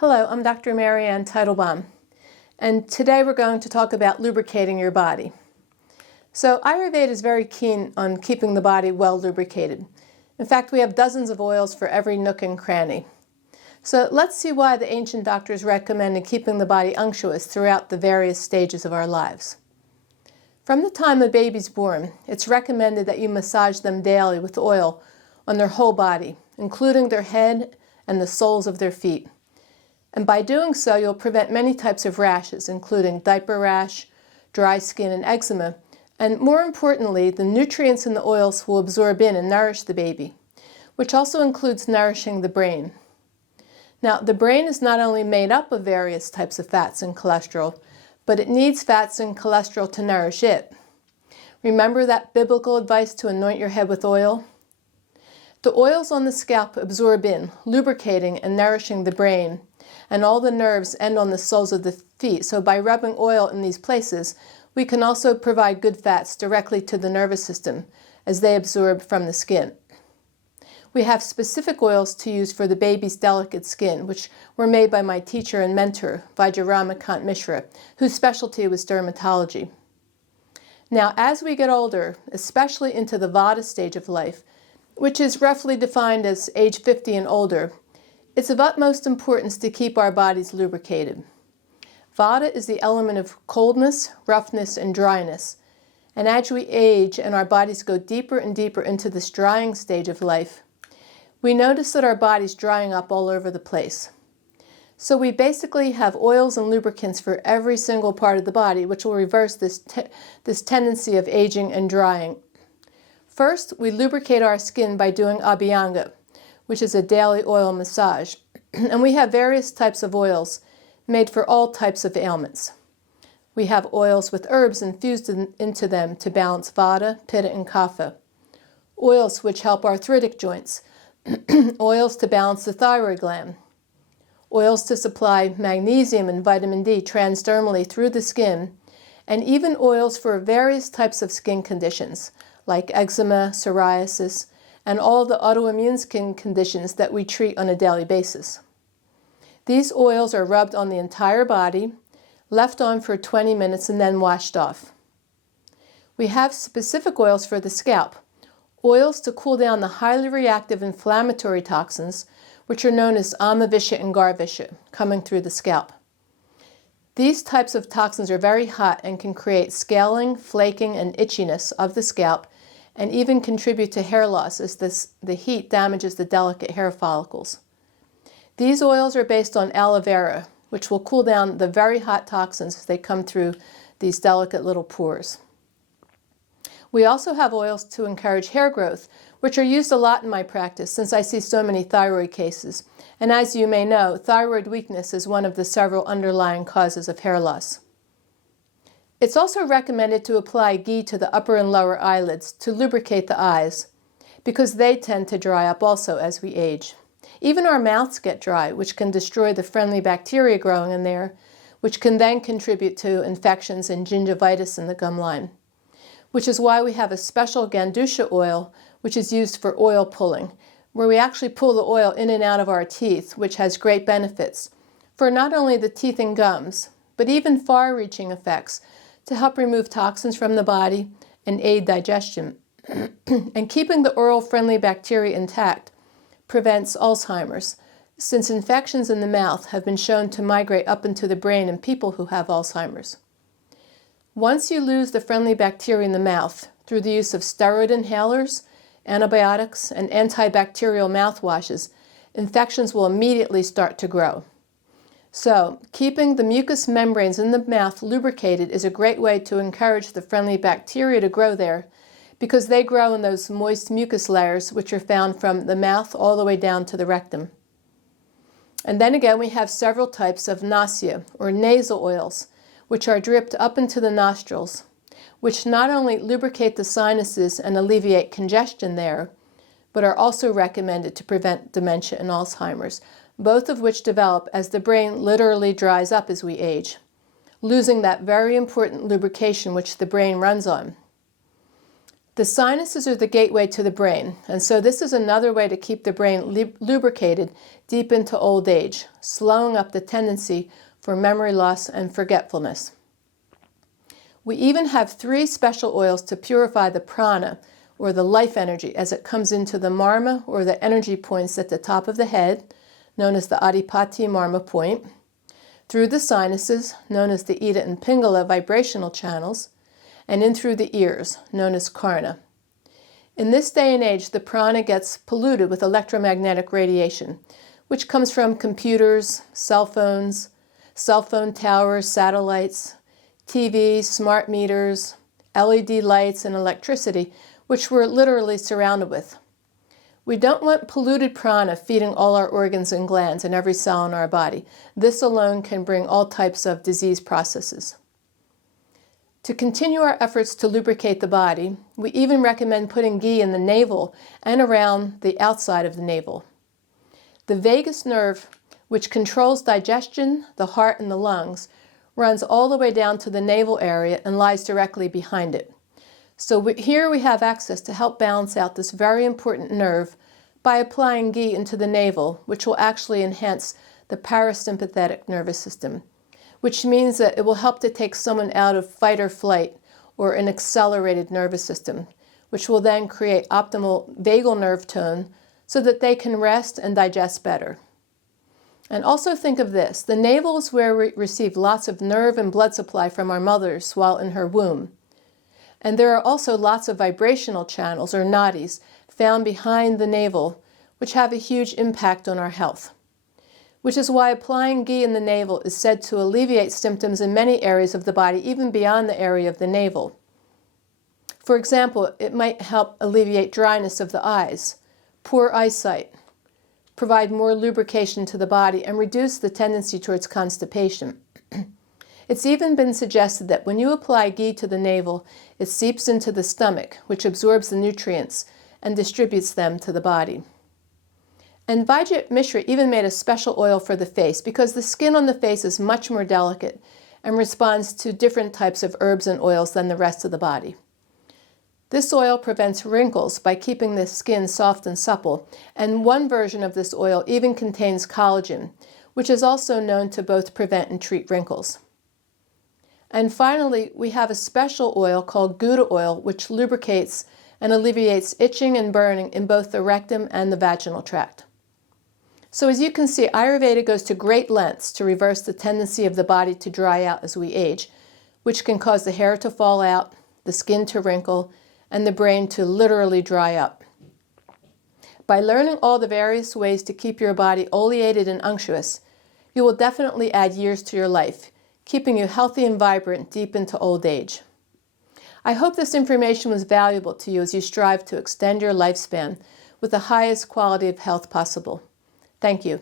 Hello, I'm Dr. Marianne Teitelbaum, and today we're going to talk about lubricating your body. So Ayurveda is very keen on keeping the body well lubricated. In fact, we have dozens of oils for every nook and cranny. So let's see why the ancient doctors recommended keeping the body unctuous throughout the various stages of our lives. From the time a baby's born, it's recommended that you massage them daily with oil on their whole body, including their head and the soles of their feet. And by doing so, you'll prevent many types of rashes, including diaper rash, dry skin, and eczema. And more importantly, the nutrients in the oils will absorb in and nourish the baby, which also includes nourishing the brain. Now, the brain is not only made up of various types of fats and cholesterol, but it needs fats and cholesterol to nourish it. Remember that biblical advice to anoint your head with oil? The oils on the scalp absorb in, lubricating and nourishing the brain, and all the nerves end on the soles of the feet. So by rubbing oil in these places, we can also provide good fats directly to the nervous system as they absorb from the skin. We have specific oils to use for the baby's delicate skin, which were made by my teacher and mentor, Vajramakant Mishra, whose specialty was dermatology. Now, as we get older, especially into the Vata stage of life, which is roughly defined as age 50 and older, it's of utmost importance to keep our bodies lubricated. Vata is the element of coldness, roughness, and dryness. And as we age and our bodies go deeper and deeper into this drying stage of life, we notice that our body's drying up all over the place. So we basically have oils and lubricants for every single part of the body, which will reverse this tendency of aging and drying. First, we lubricate our skin by doing abhyanga, which is a daily oil massage. And we have various types of oils made for all types of ailments. We have oils with herbs infused into them to balance Vata, Pitta, and Kapha. Oils which help arthritic joints. Oils to balance the thyroid gland. Oils to supply magnesium and vitamin D transdermally through the skin. And even oils for various types of skin conditions, like eczema, psoriasis, and all the autoimmune skin conditions that we treat on a daily basis. These oils are rubbed on the entire body, left on for 20 minutes, and then washed off. We have specific oils for the scalp, oils to cool down the highly reactive inflammatory toxins, which are known as Amavisha and Garvisha, coming through the scalp. These types of toxins are very hot and can create scaling, flaking, and itchiness of the scalp, and even contribute to hair loss as the heat damages the delicate hair follicles. These oils are based on aloe vera, which will cool down the very hot toxins as they come through these delicate little pores. We also have oils to encourage hair growth, which are used a lot in my practice since I see so many thyroid cases. And as you may know, thyroid weakness is one of the several underlying causes of hair loss. It's also recommended to apply ghee to the upper and lower eyelids to lubricate the eyes, because they tend to dry up also as we age. Even our mouths get dry, which can destroy the friendly bacteria growing in there, which can then contribute to infections and gingivitis in the gum line. Which is why we have a special Gandusha oil, which is used for oil pulling, where we actually pull the oil in and out of our teeth, which has great benefits for not only the teeth and gums, but even far-reaching effects to help remove toxins from the body and aid digestion. And keeping the oral-friendly bacteria intact prevents Alzheimer's, since infections in the mouth have been shown to migrate up into the brain in people who have Alzheimer's. Once you lose the friendly bacteria in the mouth through the use of steroid inhalers, antibiotics, and antibacterial mouthwashes, infections will immediately start to grow. So, keeping the mucous membranes in the mouth lubricated is a great way to encourage the friendly bacteria to grow there, because they grow in those moist mucus layers which are found from the mouth all the way down to the rectum. And then again, we have several types of nasya, or nasal oils, which are dripped up into the nostrils, which not only lubricate the sinuses and alleviate congestion there, but are also recommended to prevent dementia and Alzheimer's, both of which develop as the brain literally dries up as we age, losing that very important lubrication which the brain runs on. The sinuses are the gateway to the brain, and so this is another way to keep the brain lubricated deep into old age, slowing up the tendency for memory loss and forgetfulness. We even have 3 special oils to purify the prana, or the life energy, as it comes into the marma, or the energy points at the top of the head, known as the adipati marma point, through the sinuses, known as the Ida and Pingala vibrational channels, and in through the ears, known as karna. In this day and age, the prana gets polluted with electromagnetic radiation, which comes from computers, cell phone towers, satellites, TVs, smart meters, LED lights, and electricity, which we're literally surrounded with. We don't want polluted prana feeding all our organs and glands and every cell in our body. This alone can bring all types of disease processes. To continue our efforts to lubricate the body, we even recommend putting ghee in the navel and around the outside of the navel. The vagus nerve, which controls digestion, the heart, and the lungs, runs all the way down to the navel area and lies directly behind it. So here we have access to help balance out this very important nerve by applying ghee into the navel, which will actually enhance the parasympathetic nervous system, which means that it will help to take someone out of fight or flight or an accelerated nervous system, which will then create optimal vagal nerve tone so that they can rest and digest better. And also think of this, the navel is where we receive lots of nerve and blood supply from our mothers while in her womb. And there are also lots of vibrational channels, or nadis, found behind the navel, which have a huge impact on our health. Which is why applying ghee in the navel is said to alleviate symptoms in many areas of the body, even beyond the area of the navel. For example, it might help alleviate dryness of the eyes, poor eyesight, provide more lubrication to the body, and reduce the tendency towards constipation. It's even been suggested that when you apply ghee to the navel, it seeps into the stomach, which absorbs the nutrients and distributes them to the body. And Vijay Mishra even made a special oil for the face because the skin on the face is much more delicate and responds to different types of herbs and oils than the rest of the body. This oil prevents wrinkles by keeping the skin soft and supple, and one version of this oil even contains collagen, which is also known to both prevent and treat wrinkles. And finally, we have a special oil called Gouda oil, which lubricates and alleviates itching and burning in both the rectum and the vaginal tract. So as you can see, Ayurveda goes to great lengths to reverse the tendency of the body to dry out as we age, which can cause the hair to fall out, the skin to wrinkle, and the brain to literally dry up. By learning all the various ways to keep your body oleated and unctuous, you will definitely add years to your life, keeping you healthy and vibrant deep into old age. I hope this information was valuable to you as you strive to extend your lifespan with the highest quality of health possible. Thank you.